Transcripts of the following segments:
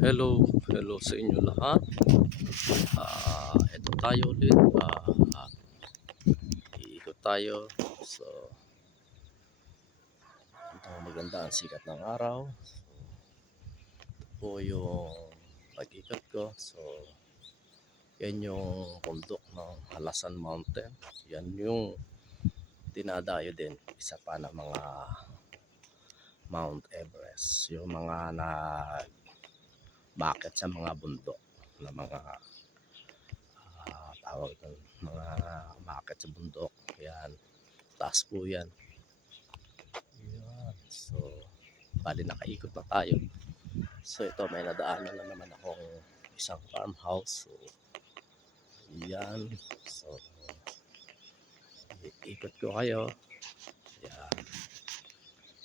Hello, hello sa inyo lahat. Ah, ito tayo ulit. Ah, iikot tayo. So, ito maganda ang sikat ng araw. So, ito po yung pag-ikot ko. So, yan yung bundok ng Halasan Mountain. Yan yung dinadayo din. Isa pa ng mga Mount Everest. Yung mga nag bakit sa mga bundok na mga ah, tawag ng mga bakit sa bundok yan taas po yan yan so bali nakaikot na tayo so ito may nadaanan na naman akong isang farmhouse so yan so ikot ko kayo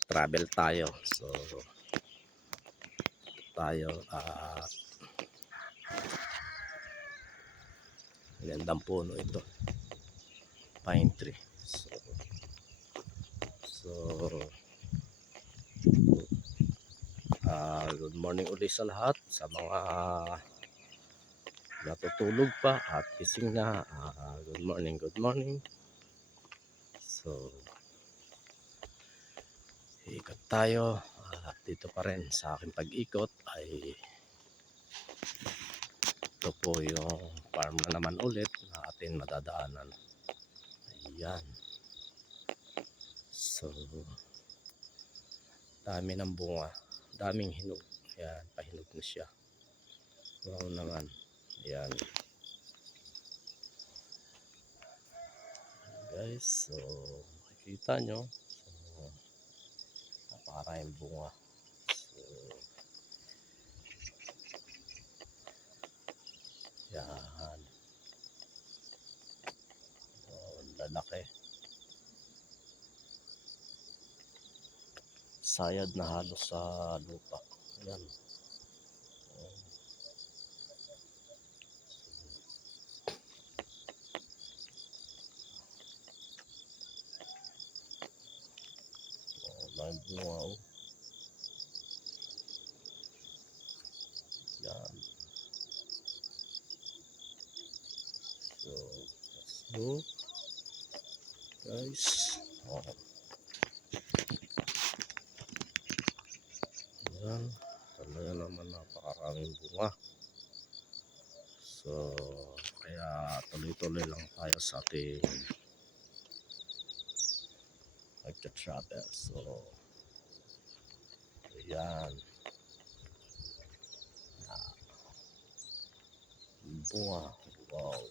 travel tayo. So tayo at magandang puno ito. Pine tree. So, so ah, good morning ulit sa lahat sa mga natutulog pa at gising na. Ah, good morning good morning. So ikot tayo at dito pa rin sa aking pag-ikot ay ito po yung farm na naman ulit na atin madadaanan. Ayan. So, dami ng bunga. Daming hinog. Ayan, pahinog na siya. Wow naman. Ayan. Guys, so makikita nyo. So, napakaraming bunga. So, yan. Oh, ang lalaki. Sayad na halos sa lupa. Yan. Oh. Oh, may bunga oh. Yan. So, let's go. Guys. Oh. Yan. Talaga naman napakaraming bunga. So, kaya tuloy-tuloy lang tayo sa ating nagka-travel. So, ayan. bunga. Wow.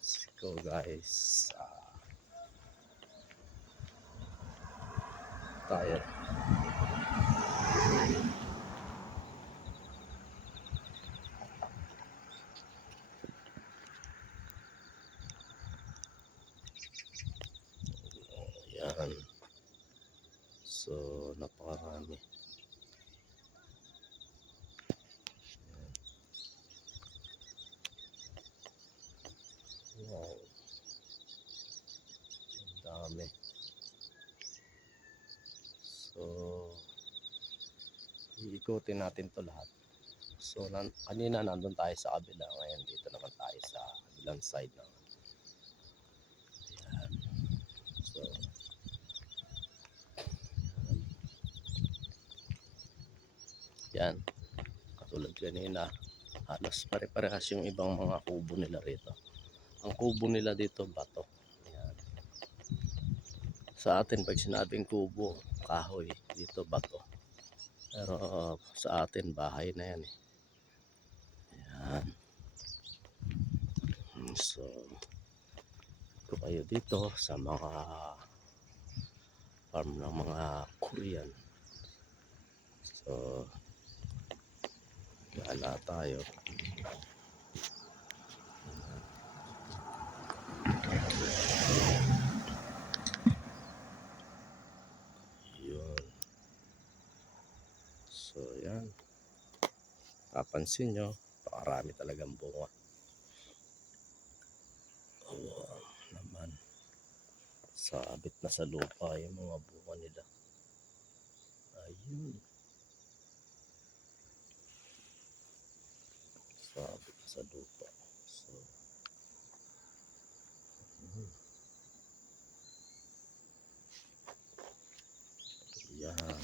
Let's go guys. Ah, tayo. Yan. So, napakarami. Wow. Dami. So, iikutin natin to lahat. So, nan kanina nandun tayo sa kabila. Ngayon dito naman tayo sa kabilang side ng Ayan. So, yan. Katulad kanina, halos pare-parehas yung ibang mga kubo nila rito. Ang kubo nila dito, bato. Ayan. Sa atin, pag sinabing kubo, kahoy, dito bato. Pero sa atin, bahay na yan eh. Ayan. Hmm, So, ko kayo dito sa mga farm ng mga Korean. So, gala tayo. Yun. So, yan. Papansin nyo, pakarami talagang bunga. Oh, naman. Sabit na sa lupa yung mga bunga nila. Ayun. Sabit na sa lupa. So, mhm. Yan.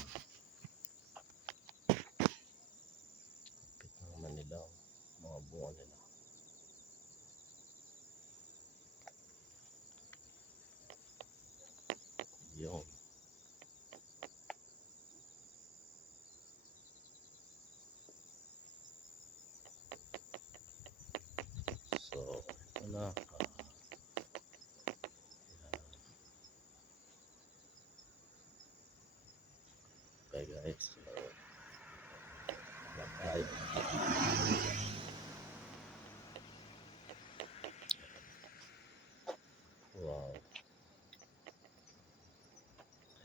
Kapit na naman nila. oh, Mga bunga nila. Yun. So, ito na. yan. Okay guys. So. Wow.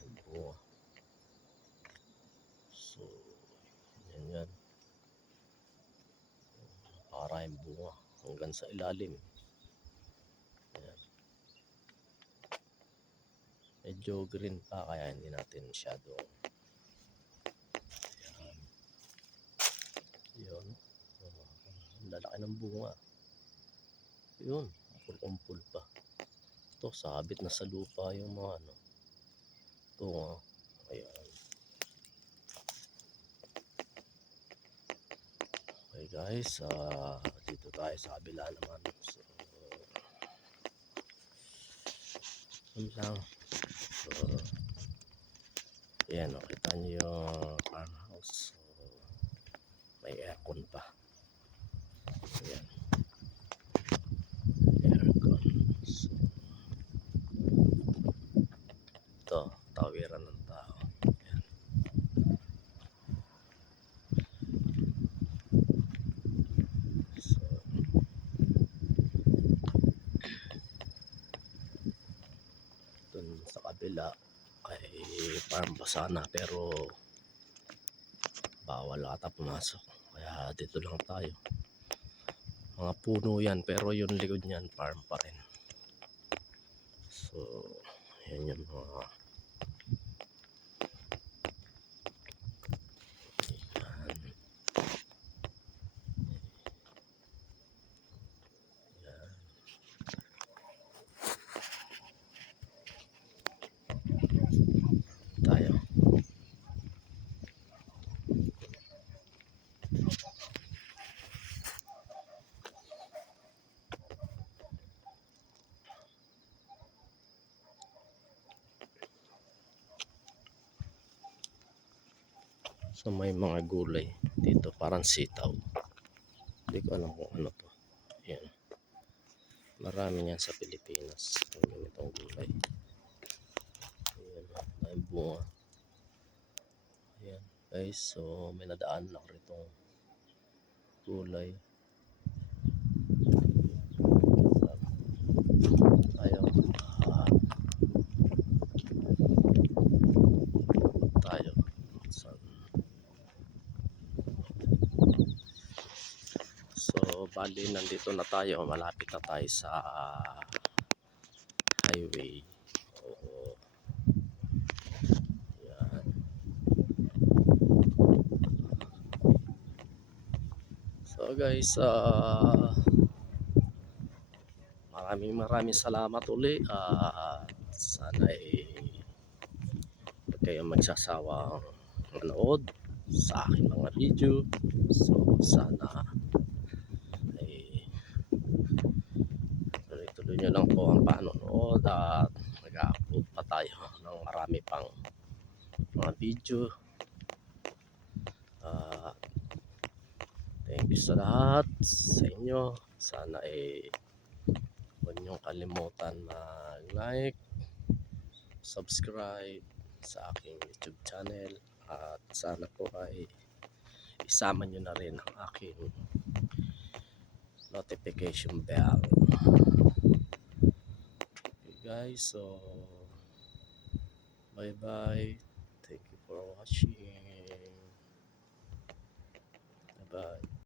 Ay, bunga. So, yan yan. Para yung bunga sa ilalim. Ayan. Medyo green pa kaya hindi natin masyado. Ayan. Yun. Lalaki ng bunga. Yun. Umpul-umpul pa. Ito, sabit na sa lupa yung mga ano. Ito nga. Ayan. Okay guys, ah dito tayo sa kabila naman. So, yun lang. So, ayan o, kita nyo yung farmhouse. So, may aircon pa. Ayan. Aircon. So, ito, tawiran ng tao. Ayan. So, dun sa kabila ay parang basa na pero bawal ata pumasok. Kaya dito lang tayo. Mga puno yan pero yung likod niyan farm pa rin. So yan yung mga yan yan tayo So may mga gulay dito parang sitaw. Hindi ko alam kung ano to. Yan. Marami yan sa Pilipinas. Ang ganitong gulay. Ayan. May bunga. Ayan. Guys, so may nadaan lang rito gulay. Tayo. So, bali nandito na tayo. Malapit na tayo sa highway. Oo. Yan. So guys, ah maraming maraming salamat uli. Ah sana ay huwag kayong magsasawang manood sa aking mga video. So sana ay tuloy-tuloy nyo lang po ang panonood at mag-upload pa tayo ng marami pang mga video. Ah thank you sa lahat sa inyo. Sana ay huwag niyong kalimutan mag-like, subscribe sa aking YouTube channel at sana po ay isama nyo na rin ang aking notification bell. Guys, so bye bye. Thank you for watching. Bye bye.